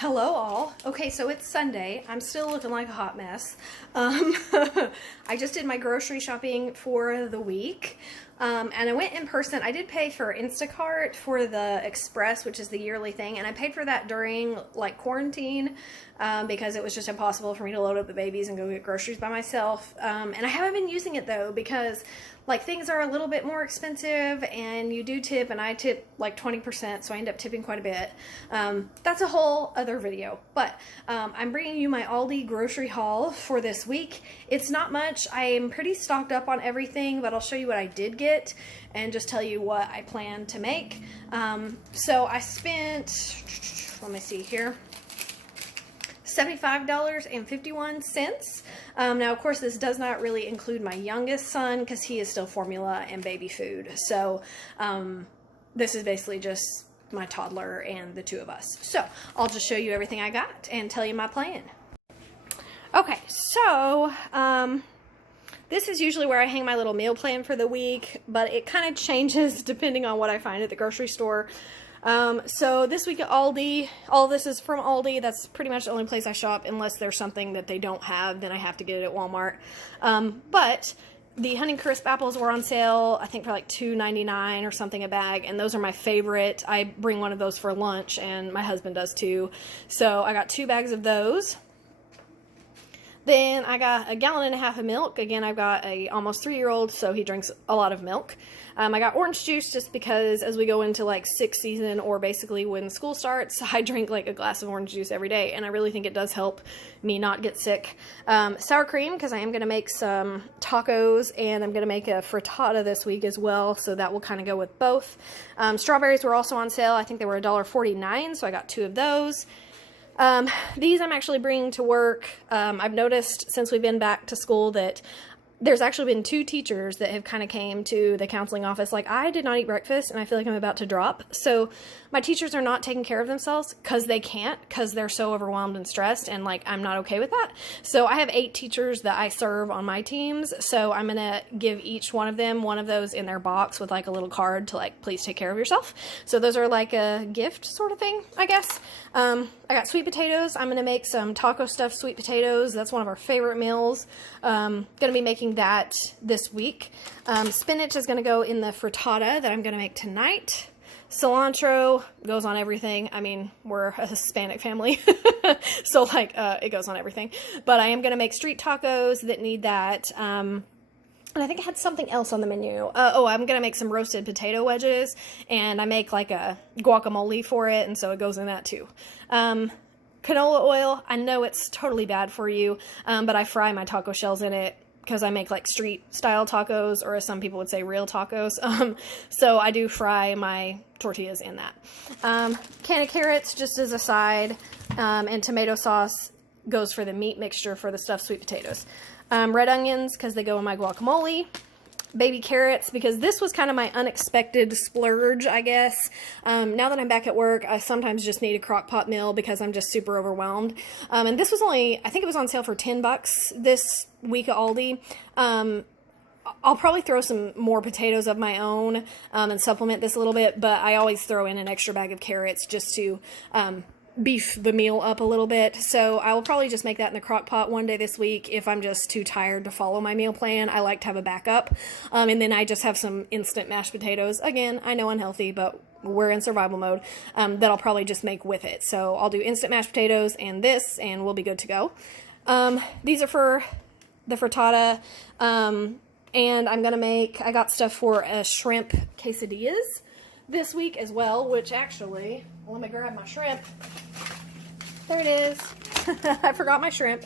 Hello all. Okay, so it's Sunday. I'm still looking like a hot mess. I just did my grocery shopping for the week. And I went in person. I did pay for Instacart for the Express, which is the yearly thing. And I paid for that during like quarantine because it was just impossible for me to load up the babies and go get groceries by myself. And I haven't been using it though because like things are a little bit more expensive and you do tip, and I tip like 20%, so I end up tipping quite a bit. That's a whole other video, but I'm bringing you my Aldi grocery haul for this week. It's not much. I am pretty stocked up on everything, but I'll show you what I did get and just tell you what I plan to make. So I spent, let me see here, $75.51. Now, of course, this does not really include my youngest son because he is still formula and baby food. So this is basically just my toddler and the two of us. So I'll just show you everything I got and tell you my plan. Okay, so this is usually where I hang my little meal plan for the week, but it kind of changes depending on what I find at the grocery store. So this week at Aldi, all of this is from Aldi. That's pretty much the only place I shop unless there's something that they don't have, then I have to get it at Walmart. But the Honey Crisp apples were on sale, I think for like $2.99 or something a bag, and those are my favorite. I bring one of those for lunch, and my husband does too. So I got 2 bags of those. Then I got 1.5 gallons of milk. Again, I've got a almost 3-year-old, so he drinks a lot of milk. I got orange juice just because as we go into like 6th season, or basically when school starts, I drink like a glass of orange juice every day, and I really think it does help me not get sick. Sour cream, because I am going to make some tacos, and I'm going to make a frittata this week as well, so that will kind of go with both. Strawberries were also on sale. I think they were $1.49, so I got 2 of those. These I'm actually bringing to work. I've noticed since we've been back to school that there's actually been 2 teachers that have kind of came to the counseling office like, I did not eat breakfast and I feel like I'm about to drop. So my teachers are not taking care of themselves because they can't, because they're so overwhelmed and stressed, and like I'm not okay with that. So I have 8 teachers that I serve on my teams, so I'm gonna give each one of them one of those in their box with like a little card to like, please take care of yourself. So those are like a gift sort of thing, I guess. I got sweet potatoes. I'm gonna make some taco stuffed sweet potatoes. That's one of our favorite meals. Gonna be making that this week. Spinach is gonna go in the frittata that I'm gonna make tonight. Cilantro goes on everything. I mean, we're a Hispanic family, so like it goes on everything. But I am gonna make street tacos that need that. And I think I had something else on the menu. Oh, I'm gonna make some roasted potato wedges, and I make like a guacamole for it, and so it goes in that too. Canola oil, I know it's totally bad for you, but I fry my taco shells in it because I make like street style tacos, or as some people would say, real tacos. So I do fry my tortillas in that. Can of carrots just as a side, and tomato sauce goes for the meat mixture for the stuffed sweet potatoes. Red onions because they go in my guacamole. Baby carrots because this was kind of my unexpected splurge, I guess. Now that I'm back at work, I sometimes just need a Crockpot meal because I'm just super overwhelmed. And this was only, I think it was on sale for $10 this week at Aldi. I'll probably throw some more potatoes of my own and supplement this a little bit, but I always throw in an extra bag of carrots just to beef the meal up a little bit. So I will probably just make that in the crock pot one day this week if I'm just too tired to follow my meal plan. I like to have a backup. And then I just have some instant mashed potatoes. Again, I know unhealthy, but we're in survival mode, that I'll probably just make with it. So I'll do instant mashed potatoes and this, and we'll be good to go. These are for the frittata. And I'm going to make, I got stuff for a shrimp quesadillas this week as well, which actually, let me grab my shrimp. There it is. I forgot my shrimp.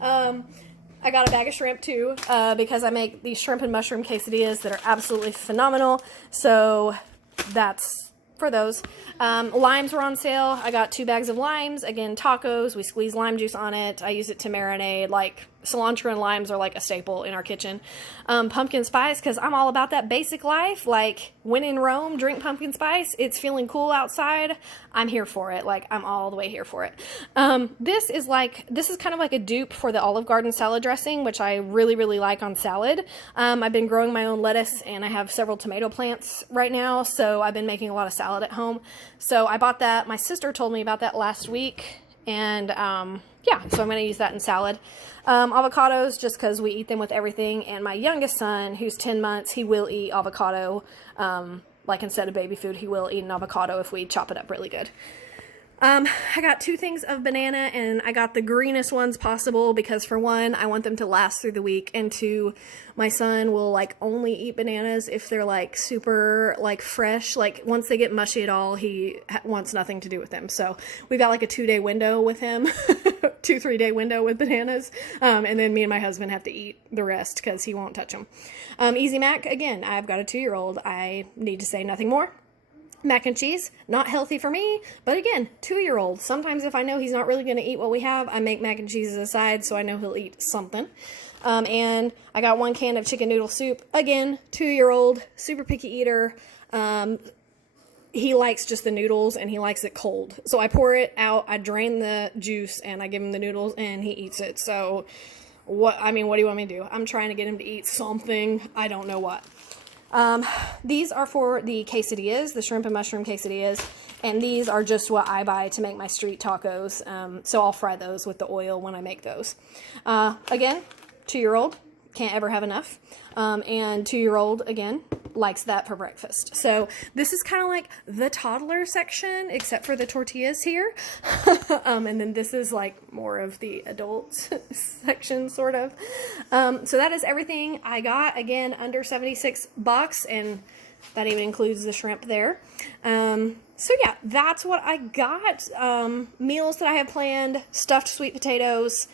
I got a bag of shrimp too, because I make these shrimp and mushroom quesadillas that are absolutely phenomenal. So that's for those. Limes were on sale. I got 2 bags of limes. Again, tacos. We squeeze lime juice on it. I use it to marinate. Like, cilantro and limes are like a staple in our kitchen. Pumpkin spice, because I'm all about that basic life. Like, when in Rome, drink pumpkin spice. It's feeling cool outside. I'm here for it. Like, I'm all the way here for it. This is kind of like a dupe for the Olive Garden salad dressing, which I really, really like on salad. I've been growing my own lettuce, and I have several tomato plants right now, so I've been making a lot of salad at home. So I bought that. My sister told me about that last week, And yeah, so I'm going to use that in salad. Avocados, just because we eat them with everything. And my youngest son, who's 10 months, he will eat avocado. Like instead of baby food, he will eat an avocado if we chop it up really good. I got 2 things of banana, and I got the greenest ones possible because, for one, I want them to last through the week, and 2, my son will like only eat bananas if they're like super like fresh. Like once they get mushy at all, he wants nothing to do with them. So we've got like a 2-day window with him, 2-3 day window with bananas, and then me and my husband have to eat the rest because he won't touch them. Easy Mac, again, I've got a 2-year-old. I need to say nothing more. Mac and cheese, not healthy for me, but again, 2-year-old. Sometimes if I know he's not really going to eat what we have, I make mac and cheese as a side so I know he'll eat something. And I got 1 can of chicken noodle soup. Again, 2-year-old, super picky eater. He likes just the noodles and he likes it cold. So I pour it out, I drain the juice, and I give him the noodles and he eats it. So what do you want me to do? I'm trying to get him to eat something. I don't know what. These are for the quesadillas, the shrimp and mushroom quesadillas, and these are just what I buy to make my street tacos, so I'll fry those with the oil when I make those. Again, 2-year-old, can't ever have enough, and 2-year-old, again, likes that for breakfast. So this is kind of like the toddler section, except for the tortillas here, and then this is like more of the adult section, sort of. So that is everything I got, again, under $76, and that even includes the shrimp there. So yeah, that's what I got. Meals that I have planned: stuffed sweet potatoes.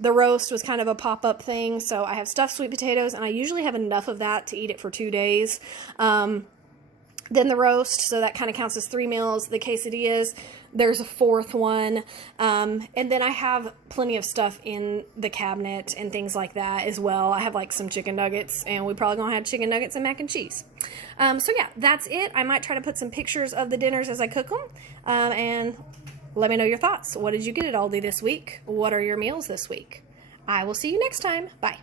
The roast was kind of a pop-up thing, so I have stuffed sweet potatoes, and I usually have enough of that to eat it for 2 days. Then the roast, so that kind of counts as 3 meals. The quesadillas, there's a 4th one. And then I have plenty of stuff in the cabinet and things like that as well. I have like some chicken nuggets, and we probably gonna have chicken nuggets and mac and cheese. So yeah, that's it. I might try to put some pictures of the dinners as I cook them. And let me know your thoughts. What did you get at Aldi this week? What are your meals this week? I will see you next time. Bye.